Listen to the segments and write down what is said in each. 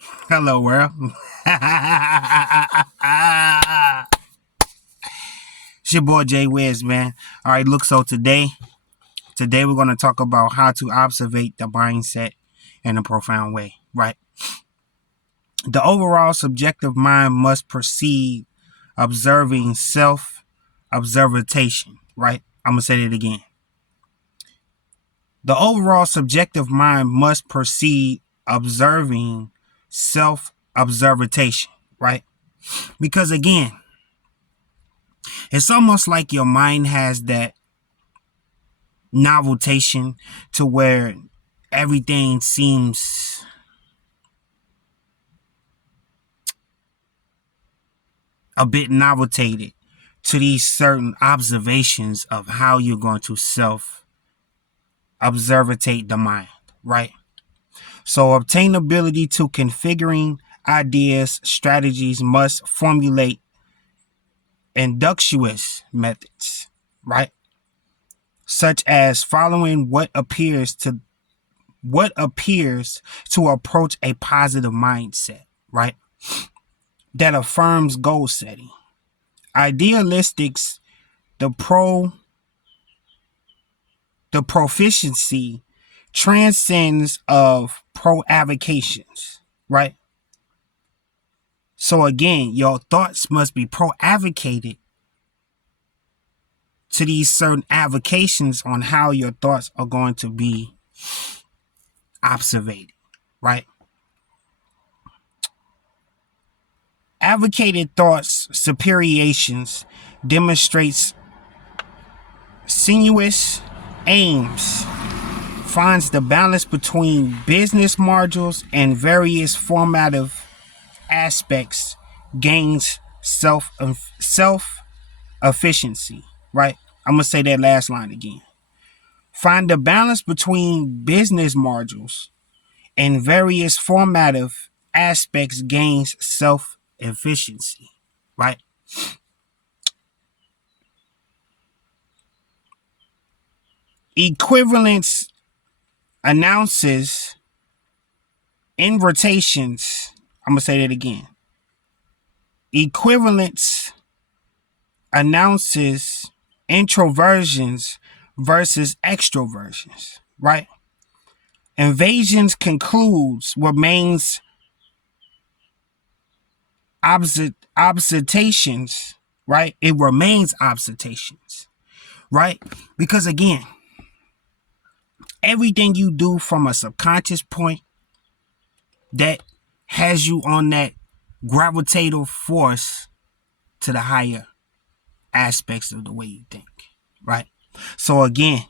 Hello, world. It's your boy Jay Wiz, man. All right, look. So today we're gonna talk about how to observate the mindset in a profound way. Right. The overall subjective mind must proceed observing self-observation. Right. I'm gonna say that again. The overall subjective mind must proceed observing self-observation. Right. Because again, it's almost like your mind has that noveltation to where everything seems a bit noveltated to these certain observations of how you're going to self observate the mind, right? So obtainability to configuring ideas, strategies must formulate inductious methods, right? Such as following what appears to approach a positive mindset, right? That affirms goal setting. Idealistics, the proficiency transcends of pro-avocations, right? So again, your thoughts must be pro-avocated to these certain avocations on how your thoughts are going to be observated, right? Advocated thoughts superiations demonstrates sinuous aims, finds the balance between business modules and various formative aspects, gains self efficiency, right? I'm gonna say that last line again. Find the balance between business modules and various formative aspects, gains self efficiency, right? Equivalence announces invitations. I'm gonna say that again. Equivalence announces introversions versus extroversions, right? Invasions concludes remains observations, right? It remains observations, right? Because again, everything you do from a subconscious point that has you on that gravitational force to the higher aspects of the way you think, right? So again,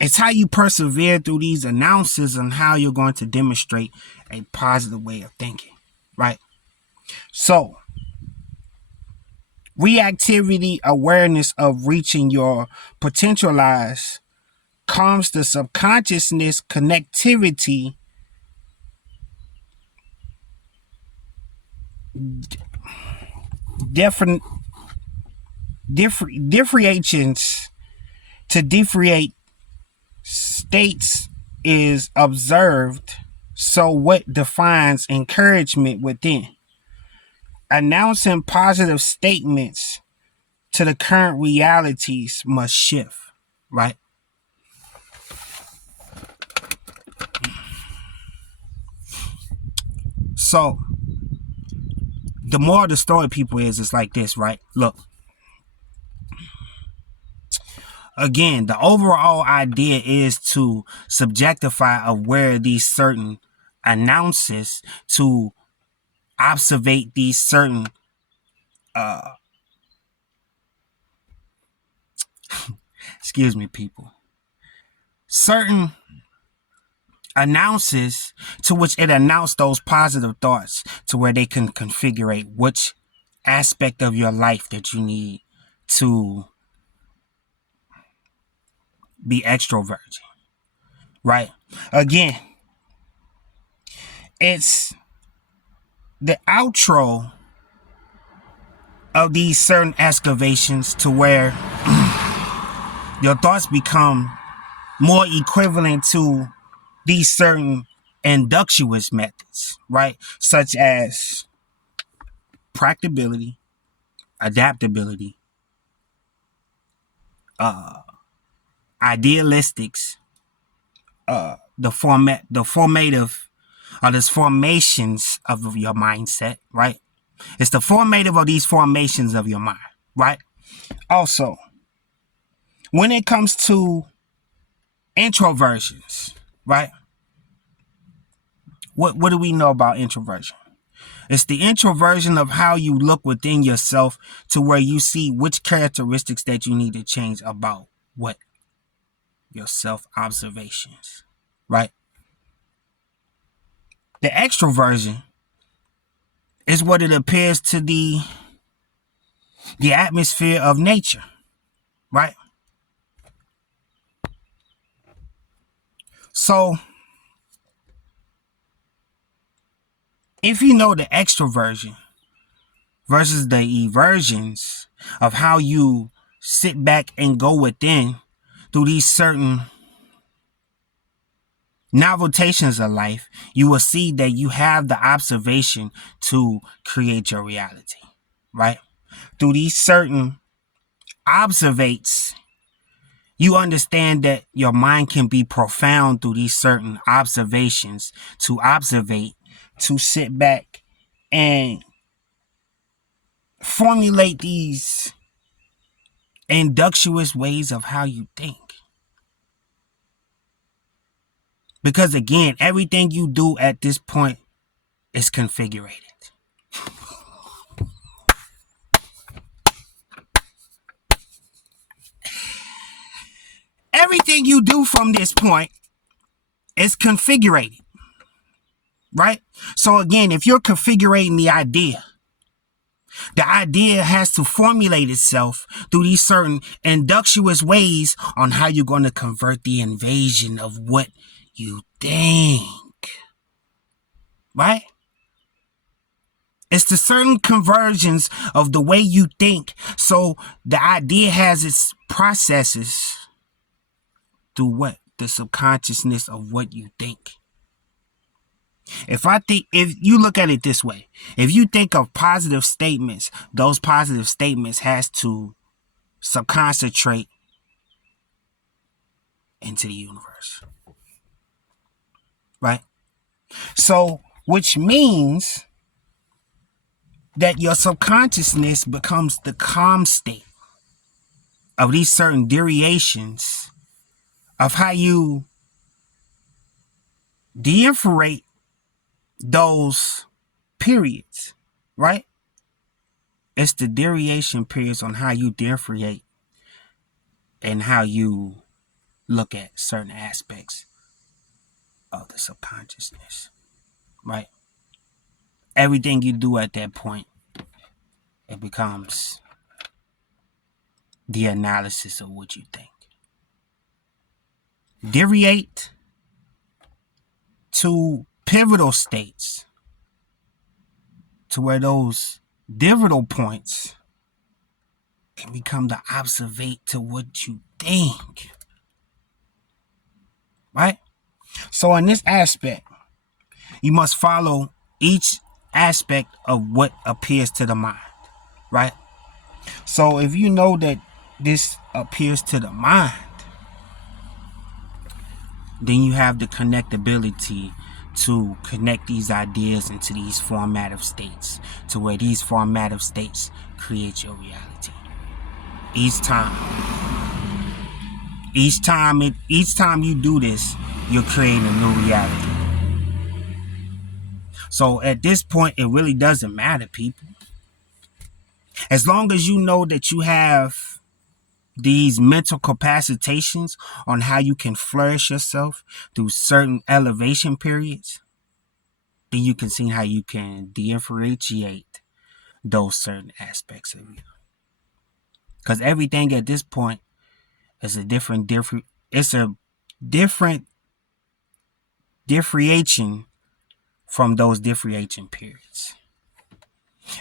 it's how you persevere through these announcements and how you're going to demonstrate a positive way of thinking, right? So reactivity awareness of reaching your potentialized calms the subconsciousness connectivity differentiations to differentiate states is observed. So what defines encouragement within? Announcing positive statements to the current realities must shift, right? So the more the story, people, is it's like this, right? Look, again, the overall idea is to subjectify of where these certain announces to observate these certain excuse me, people, certain announces to which it announced those positive thoughts to where they can configure which aspect of your life that you need to be extroverted, right? Again, it's the outro of these certain excavations to where your thoughts become more equivalent to these certain inductious methods, right? Such as practicability, adaptability, idealistics, the formative, or this formations of your mindset, right? It's the formative of these formations of your mind, right? Also, when it comes to introversions, right? What do we know about introversion? It's the introversion of how you look within yourself to where you see which characteristics that you need to change about what your self-observations, right? The extroversion is what it appears to the atmosphere of nature, right? So if you know the extroversion versus the eversions of how you sit back and go within through these certain noveltations of life, you will see that you have the observation to create your reality, right? Through these certain observates, you understand that your mind can be profound through these certain observations to observate, to sit back and formulate these inductious ways of how you think. Because again, everything you do at this point is configured. Everything you do from this point is configured, right? So again, if you're configuring the idea has to formulate itself through these certain inductious ways on how you're going to convert the invasion of what you think, right? It's the certain conversions of the way you think. So the idea has its processes through what? The subconsciousness of what you think. If you look at it this way, if you think of positive statements, those positive statements has to subconcentrate into the universe, right? So, which means that your subconsciousness becomes the calm state of these certain variations of how you differentiate those periods, right? It's the derivation periods on how you differentiate and how you look at certain aspects of the subconsciousness, right? Everything you do at that point, it becomes the analysis of what you think. Deviate to pivotal states to where those pivotal points can become the observate to what you think, right? So in this aspect, you must follow each aspect of what appears to the mind, right? So if you know that this appears to the mind, then you have the connectability to connect these ideas into these formative states to where these formative states create your reality. Each time you do this, you're creating a new reality. So at this point, it really doesn't matter, people. As long as you know that you have these mental capacitations on how you can flourish yourself through certain elevation periods, then you can see how you can differentiate those certain aspects of you. Because everything at this point is a different differentiation from those differentiation periods.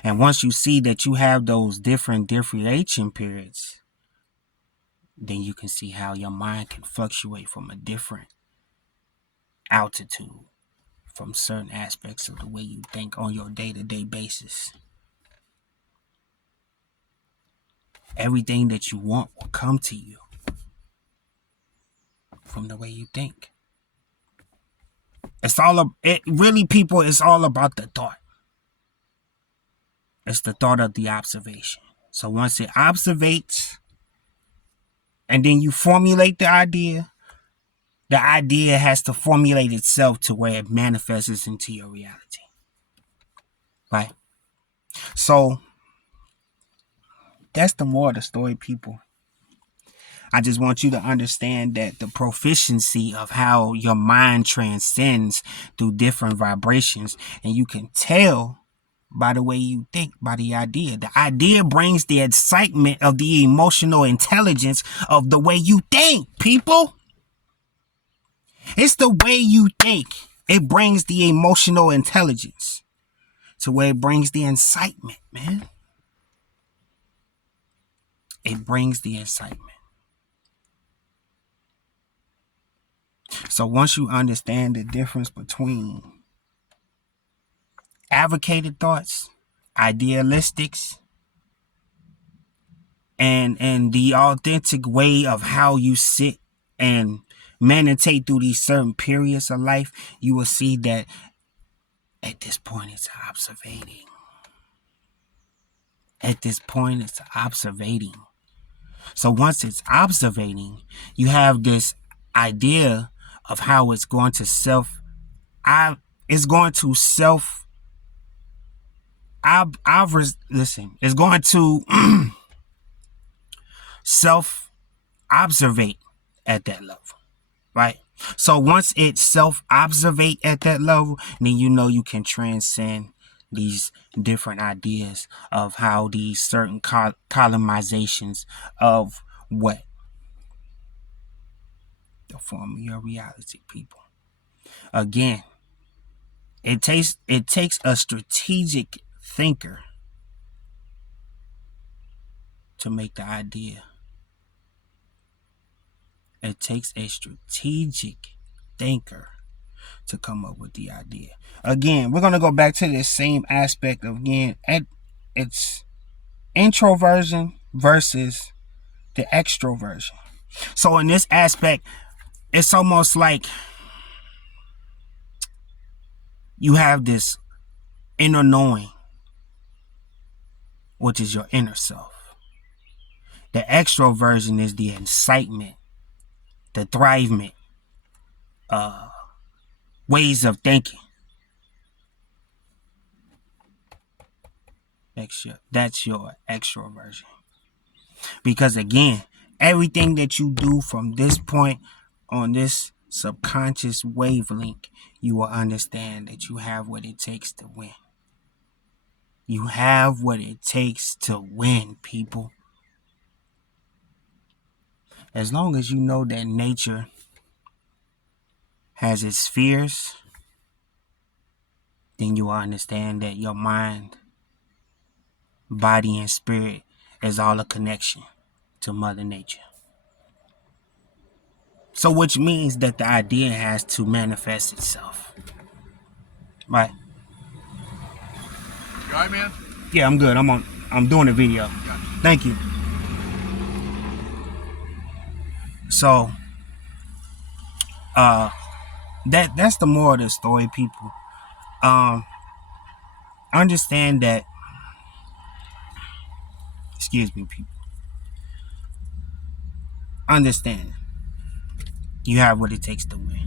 And once you see that you have those different differentiation periods, then you can see how your mind can fluctuate from a different altitude from certain aspects of the way you think on your day-to-day basis. Everything that you want will come to you from the way you think. It's all about the thought. It's the thought of the observation. So once it observates, and then you formulate the idea has to formulate itself to where it manifests into your reality. Right? So that's the moral of the story, people. I just want you to understand that the proficiency of how your mind transcends through different vibrations, and you can tell by the way you think, by the idea. The idea brings the excitement of the emotional intelligence of the way you think, people. It's the way you think. It brings the emotional intelligence to where it brings the incitement, man. It brings the incitement. So once you understand the difference between advocated thoughts, idealistics, and the authentic way of how you sit and meditate through these certain periods of life, you will see that at this point it's observating. At this point it's observating. So once it's observating, you have this idea of how it's going to it's going to self-observate at that level, right? So once it self-observate at that level, then you know you can transcend these different ideas of how these certain colonizations of what? The form of your reality, people. Again, it takes a strategic thinker to make the idea. It takes a strategic thinker to come up with the idea. Again, we're going to go back to this same aspect of, again, it's introversion versus the extroversion. So in this aspect, it's almost like you have this inner knowing, which is your inner self. The extroversion is the incitement, the thrivement, ways of thinking. That's your extroversion. Because again, everything that you do from this point on this subconscious wavelength, you will understand that you have what it takes to win. You have what it takes to win, people. As long as you know that nature has its fears, then you will understand that your mind, body, and spirit is all a connection to Mother Nature. So which means that the idea has to manifest itself. Right? You alright, man? Yeah, I'm good. I'm doing a video. Gotcha. Thank you. So that's the moral of the story, people. Understand that, excuse me, people. Understand you have what it takes to win.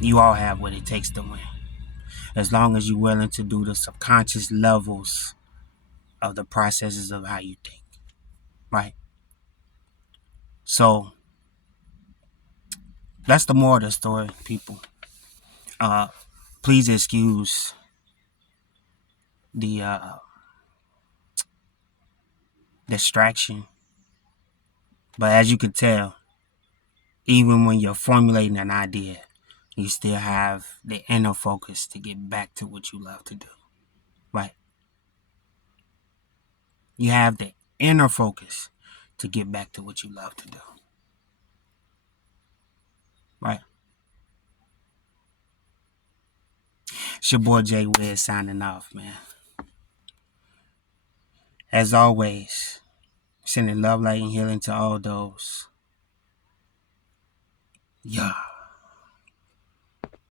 You all have what it takes to win. As long as you're willing to do the subconscious levels of the processes of how you think. Right? So that's the moral of the story, people. Please excuse the distraction. But as you can tell, even when you're formulating an idea, you still have the inner focus to get back to what you love to do. Right? You have the inner focus to get back to what you love to do. Right? It's your boy Jay Wiz signing off, man. As always, sending love, light, and healing to all those. Yeah.